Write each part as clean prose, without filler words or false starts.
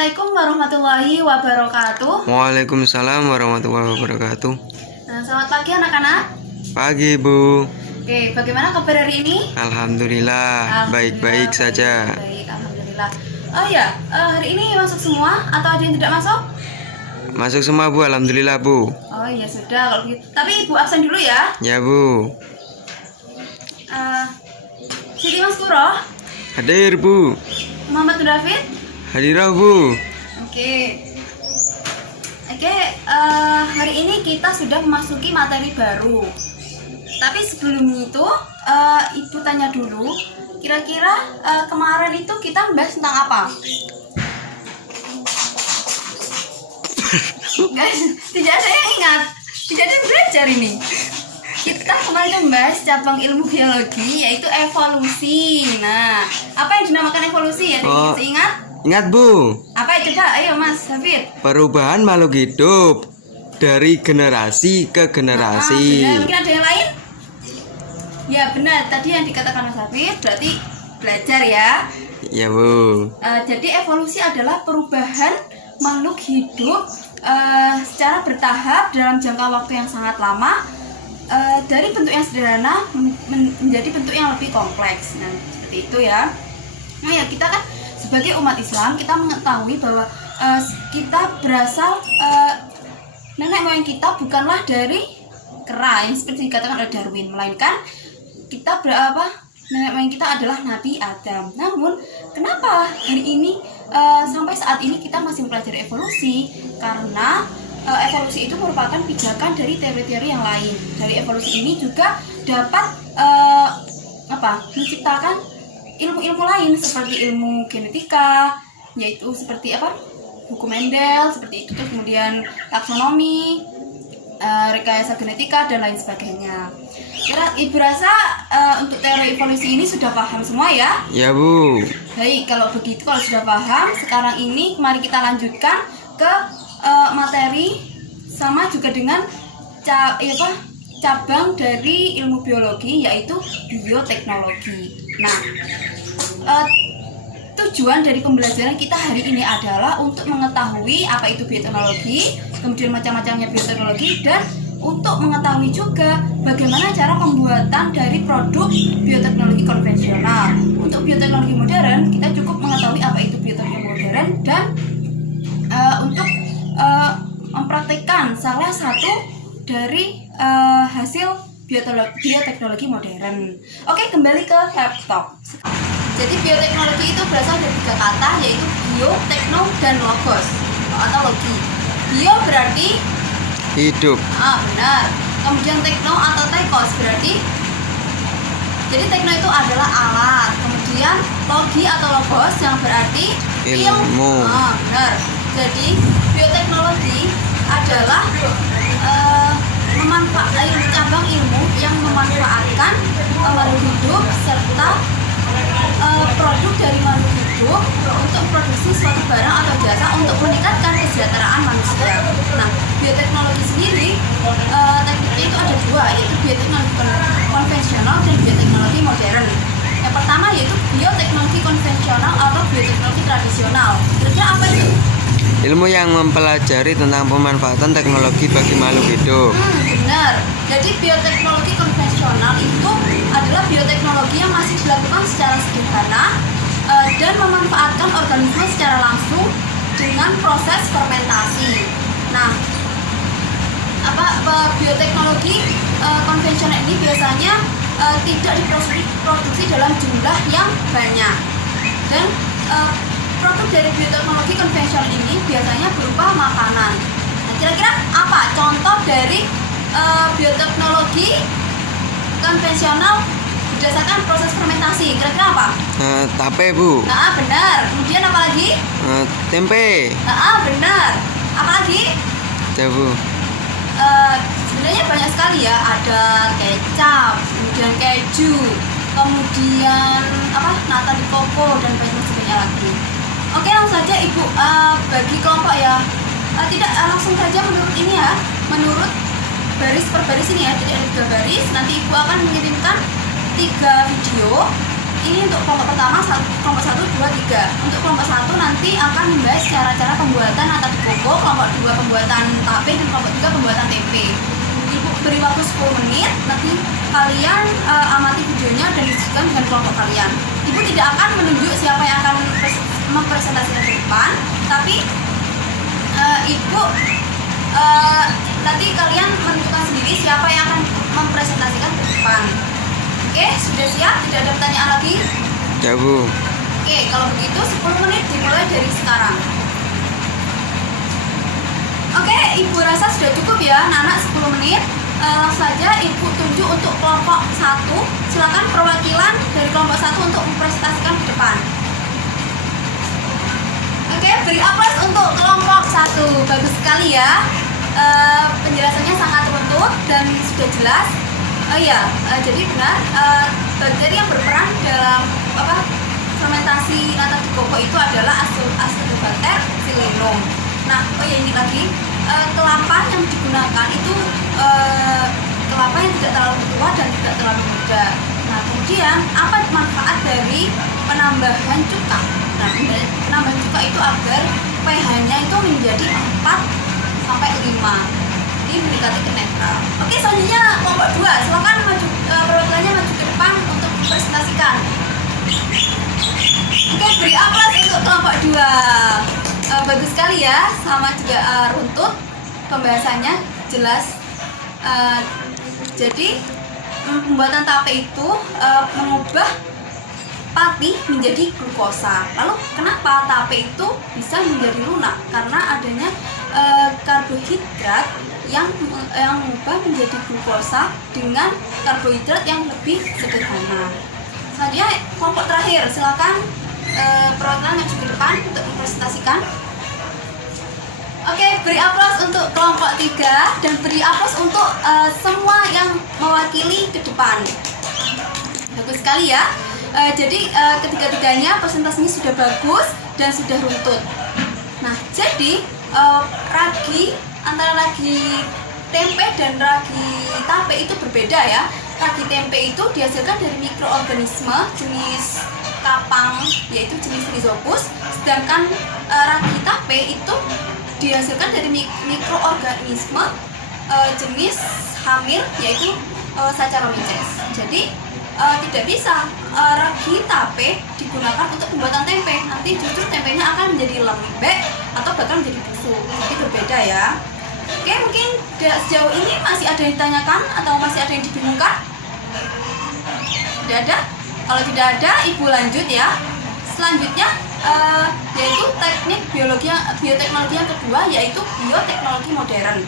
Assalamualaikum warahmatullahi wabarakatuh. Waalaikumsalam warahmatullahi wabarakatuh. Nah, selamat pagi anak-anak. Pagi Bu. Oke, bagaimana kabar hari ini? Alhamdulillah, baik-baik saja. Baik, alhamdulillah. Oh ya, hari ini masuk semua atau ada yang tidak masuk? Masuk semua Bu, alhamdulillah Bu. Oh iya sudah kalau gitu. Tapi Ibu absen dulu ya. Ya Bu. Siti Mas Kuro, Hadir Bu. Muhammad Nur David. Hadirah Bu. Oke, hari ini kita sudah memasuki materi baru. Tapi sebelum itu, Ibu tanya dulu, kira-kira kemarin itu kita membahas tentang apa? Guys, tidak ada yang ingat, tidak ada yang belajar ini. Kita kemarin membahas cabang ilmu biologi, yaitu evolusi. Nah, apa yang dinamakan evolusi ya? Masih ingat? Ingat Bu, Apa itu Pak? Ayo Mas David. perubahan makhluk hidup dari generasi ke generasi. Benar. Mungkin ada yang lain? Ya benar, tadi yang dikatakan Mas David berarti belajar ya. Ya Bu. Jadi evolusi adalah perubahan makhluk hidup secara bertahap dalam jangka waktu yang sangat lama, dari bentuk yang sederhana menjadi bentuk yang lebih kompleks. Nah, seperti itu ya. Nah ya, kita kan sebagai umat Islam kita mengetahui bahwa kita berasal, nenek moyang kita bukanlah dari kera yang seperti dikatakan oleh Darwin, melainkan kita nenek moyang kita adalah Nabi Adam. Namun kenapa hari ini sampai saat ini kita masih mempelajari evolusi? Karena evolusi itu merupakan pijakan dari teori-teori yang lain. Dari evolusi ini juga dapat menciptakan ilmu-ilmu lain seperti ilmu genetika, yaitu seperti hukum Mendel, seperti itu, terus kemudian taksonomi, rekayasa genetika dan lain sebagainya. Ibu rasa untuk teori evolusi ini sudah paham semua ya? Ya Bu. Baik, kalau begitu, kalau sudah paham, sekarang ini mari kita lanjutkan ke materi sama juga dengan cabang dari ilmu biologi, yaitu bioteknologi. Nah, tujuan dari pembelajaran kita hari ini adalah untuk mengetahui apa itu bioteknologi, kemudian macam-macamnya bioteknologi, dan untuk mengetahui juga bagaimana cara pembuatan dari produk bioteknologi konvensional. Untuk bioteknologi modern, kita cukup mengetahui apa itu bioteknologi modern dan untuk mempraktekkan salah satu dari hasil bioteknologi modern. Oke, kembali ke laptop. Jadi bioteknologi itu berasal dari 3 kata, yaitu bio, tekno, dan logos atau logi. Bio berarti Hidup. benar. Kemudian tekno atau tekos berarti, jadi tekno itu adalah alat. Kemudian logi atau logos yang berarti Ilmu. Benar. Jadi bioteknologi adalah cabang ilmu yang memanfaatkan makhluk hidup serta produk dari makhluk hidup untuk produksi suatu barang atau jasa untuk meningkatkan kesejahteraan manusia. Nah, bioteknologi sendiri tekniknya itu ada 2, yaitu bioteknologi konvensional dan bioteknologi modern. Yang pertama yaitu bioteknologi konvensional atau bioteknologi tradisional. Kira-kira apa itu? Ilmu yang mempelajari tentang pemanfaatan teknologi bagi makhluk hidup. Benar. Jadi bioteknologi konvensional itu adalah bioteknologi yang masih dilakukan secara sederhana dan memanfaatkan organisme secara langsung dengan proses fermentasi. Nah, bioteknologi konvensional ini biasanya tidak diproduksi dalam jumlah yang banyak, dan produk dari bioteknologi konvensional ini biasanya berupa makanan. Nah, kira-kira apa contoh dari bioteknologi konvensional berdasarkan proses fermentasi? Kira-kira apa? Tape Bu. Benar. Kemudian apa lagi? Tempe. Benar. Apa lagi? Ya Bu. Sebenarnya banyak sekali ya. Ada kecap, kemudian keju, kemudian nata de coco dan banyak sebagainya lagi. Oke, langsung saja Ibu bagi kelompok ya. Tidak langsung saja menurut ini ya, menurut baris per baris ini ya. Jadi ada 3 baris. Nanti Ibu akan mengirimkan 3 video ini untuk kelompok pertama, kelompok 1, 2, 3. Untuk kelompok 1 nanti akan membahas cara-cara pembuatan nata de coco, kelompok 2 pembuatan tape, dan kelompok 3 pembuatan tempe. Ibu beri waktu 10 menit, nanti kalian amati videonya dan diskusikan dengan kelompok kalian. Ibu tidak akan menunjuk siapa yang akan mempresentasikan ke depan, tapi Ibu nanti kalian menentukan sendiri siapa yang akan mempresentasikan ke depan. Oke, sudah siap? Tidak ada pertanyaan lagi? Ya Bu. Oke, kalau begitu 10 menit dimulai dari sekarang. Oke, Ibu rasa sudah cukup ya, anak-anak 10 menit. Langsung saja Ibu tunjuk untuk kelompok 1. Silakan perwakilan dari kelompok 1 untuk mempresentasikan ke depan. Oke, beri aplaus untuk kelompok 1. Bagus sekali ya. Penjelasannya sangat runtut dan sudah jelas. Jadi benar, bakteri yang berperan dalam fermentasi nata de coco itu adalah Acinetobacter xylinum. Nah, ini lagi, kelapa yang digunakan itu kelapa yang tidak terlalu tua dan tidak terlalu muda. Nah, kemudian apa manfaat dari penambahan cuka? Nah, penambahan cuka itu agar pH-nya itu menjadi 4 sampai 5. Ini mendekati ke netral. Oke, selanjutnya kelompok 2. Silakan maju, perwakilannya maju ke depan untuk mempresentasikan. Oke, beri aplaus untuk kelompok 2. Bagus sekali ya, sama juga runtut pembahasannya, jelas. Jadi pembuatan tape itu mengubah pati menjadi glukosa. Lalu kenapa tape itu bisa menjadi lunak? Karena adanya karbohidrat yang mengubah menjadi glukosa dengan karbohidrat yang lebih sederhana. Selanjutnya kelompok terakhir, silakan perwakilan maju ke depan untuk mempresentasikan. Oke, beri aplaus untuk kelompok 3 dan beri aplaus untuk semua yang mewakili ke depan. Bagus sekali ya. Jadi ketiga-tiganya presentasinya sudah bagus dan sudah runtut. Nah, jadi antara ragi tempe dan ragi tape itu berbeda ya. Ragi tempe itu dihasilkan dari mikroorganisme jenis kapang, yaitu jenis Rhizopus, sedangkan ragi tape itu dihasilkan dari mikroorganisme jenis hamil, yaitu Saccharomyces. Jadi tidak bisa ragi tape digunakan untuk pembuatan tempe. Nanti justru tempenya akan menjadi lembek atau bahkan menjadi busuk. Jadi berbeda ya. Oke, mungkin sejauh ini masih ada yang ditanyakan atau masih ada yang dibingungkan? Tidak ada? Kalau tidak ada, Ibu lanjut ya. Selanjutnya yaitu teknik bioteknologi yang kedua, yaitu bioteknologi modern.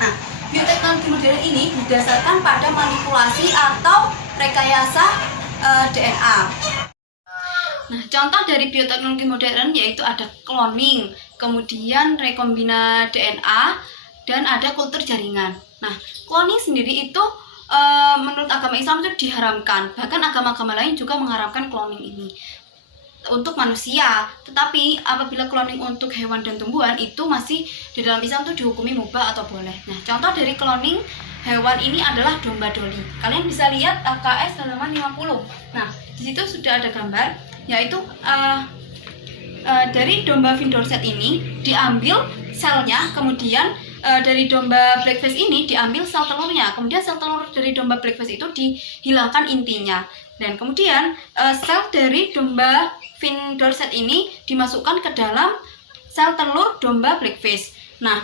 Nah, bioteknologi modern ini didasarkan pada manipulasi atau rekayasa DNA. Nah, contoh dari bioteknologi modern yaitu ada cloning, kemudian rekombina DNA, dan ada kultur jaringan. Nah, cloning sendiri itu menurut agama Islam itu diharamkan. Bahkan agama-agama lain juga mengharamkan cloning ini untuk manusia. Tetapi apabila cloning untuk hewan dan tumbuhan itu masih di dalam Islam itu dihukumi mubah atau boleh. Nah, contoh dari cloning hewan ini adalah domba Dolly. Kalian bisa lihat AKS halaman 50. Nah, di situ sudah ada gambar, yaitu dari domba Finn Dorset ini diambil selnya, kemudian dari domba Blackface ini diambil sel telurnya, kemudian sel telur dari domba Blackface itu dihilangkan intinya, dan kemudian sel dari domba Finn Dorset ini dimasukkan ke dalam sel telur domba Blackface. Nah,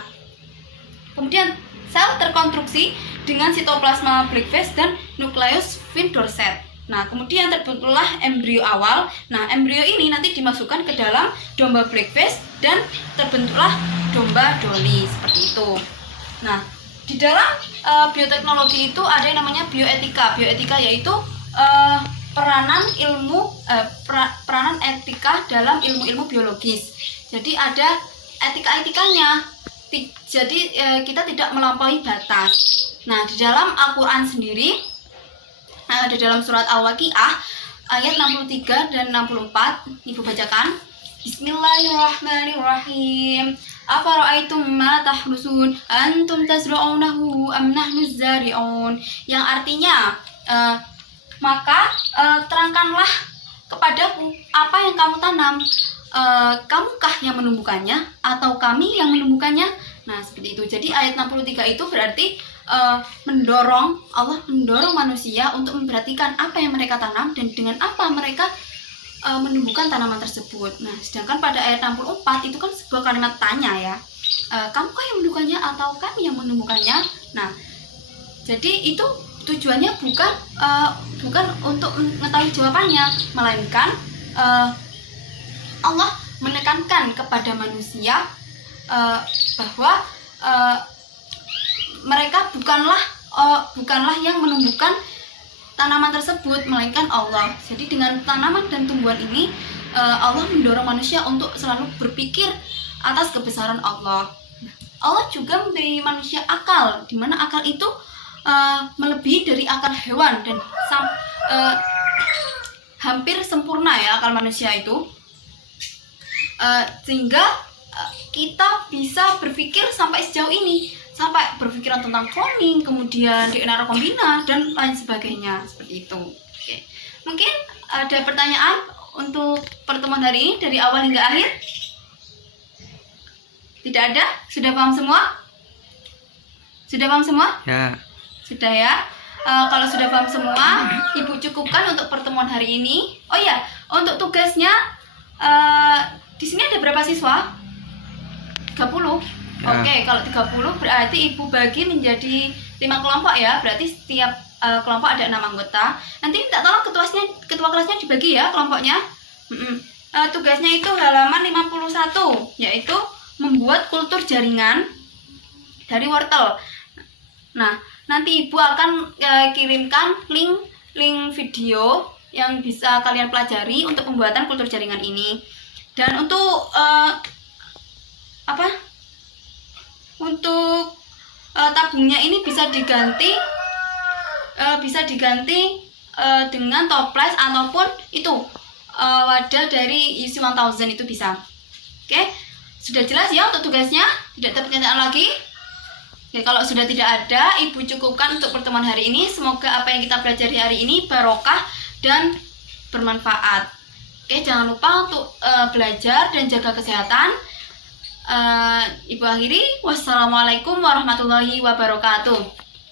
kemudian sel terkonstruksi dengan sitoplasma Blackface dan nukleus Finn Dorset. Nah, kemudian terbentuklah embrio awal. Nah, embrio ini nanti dimasukkan ke dalam domba Blackface dan terbentuklah domba Dolly seperti itu. Nah, di dalam bioteknologi itu ada yang namanya bioetika. Bioetika yaitu peranan etika dalam ilmu-ilmu biologis. Jadi ada etika-etikanya. Jadi kita tidak melampaui batas. Nah, di dalam Al-Quran sendiri, di dalam surat Al-Waqiah ayat 63 dan 64, Ibu bacakan. Bismillahirrahmanirrahim. Afara'aitum ma tahrusun antum tazra'unahu am nahnu zari'un. Yang artinya, maka terangkanlah kepadaku apa yang kamu tanam. Kamukah yang menumbuhkannya atau kami yang menumbuhkannya? Nah, seperti itu. Jadi ayat 63 itu berarti Allah mendorong manusia untuk memperhatikan apa yang mereka tanam dan dengan apa mereka menumbuhkan tanaman tersebut. Nah, sedangkan pada ayat 64 itu kan sebuah kalimat tanya ya. Kamukah yang menumbuhkannya atau kami yang menumbuhkannya? Nah, jadi itu tujuannya bukan untuk mengetahui jawabannya, melainkan Allah menekankan kepada manusia bahwa mereka bukanlah yang menumbuhkan tanaman tersebut, melainkan Allah. Jadi dengan tanaman dan tumbuhan ini Allah mendorong manusia untuk selalu berpikir atas kebesaran Allah. Allah juga memberi manusia akal, di mana akal itu melebihi dari akal hewan dan hampir sempurna ya akal manusia itu. Sehingga kita bisa berpikir sampai sejauh ini, sampai berpikiran tentang cloning, kemudian DNA rekombinasi dan lain sebagainya, seperti itu. Oke. Mungkin ada pertanyaan untuk pertemuan hari ini dari awal hingga akhir? Tidak ada? Sudah paham semua? Sudah paham semua? Ya. Sudah ya. Kalau sudah paham semua, Ibu cukupkan untuk pertemuan hari ini. Oh ya, untuk tugasnya di sini ada berapa siswa? 30. Ya. Oke, kalau 30 berarti Ibu bagi menjadi 5 kelompok ya. Berarti setiap kelompok ada 6 anggota. Nanti minta tolong ketua kelasnya dibagi ya kelompoknya. Tugasnya itu halaman 51, yaitu membuat kultur jaringan dari wortel. Nah, nanti Ibu akan kirimkan link video yang bisa kalian pelajari untuk pembuatan kultur jaringan ini. Dan untuk untuk tabungnya ini bisa diganti dengan toples ataupun itu wadah dari UC 1000 itu bisa. Oke, sudah jelas ya untuk tugasnya? Tidak ada pertanyaan lagi? Ya, kalau sudah tidak ada, Ibu cukupkan untuk pertemuan hari ini. Semoga apa yang kita pelajari hari ini barokah dan bermanfaat. Oke, jangan lupa untuk belajar dan jaga kesehatan. Ibu akhiri, wassalamualaikum warahmatullahi wabarakatuh.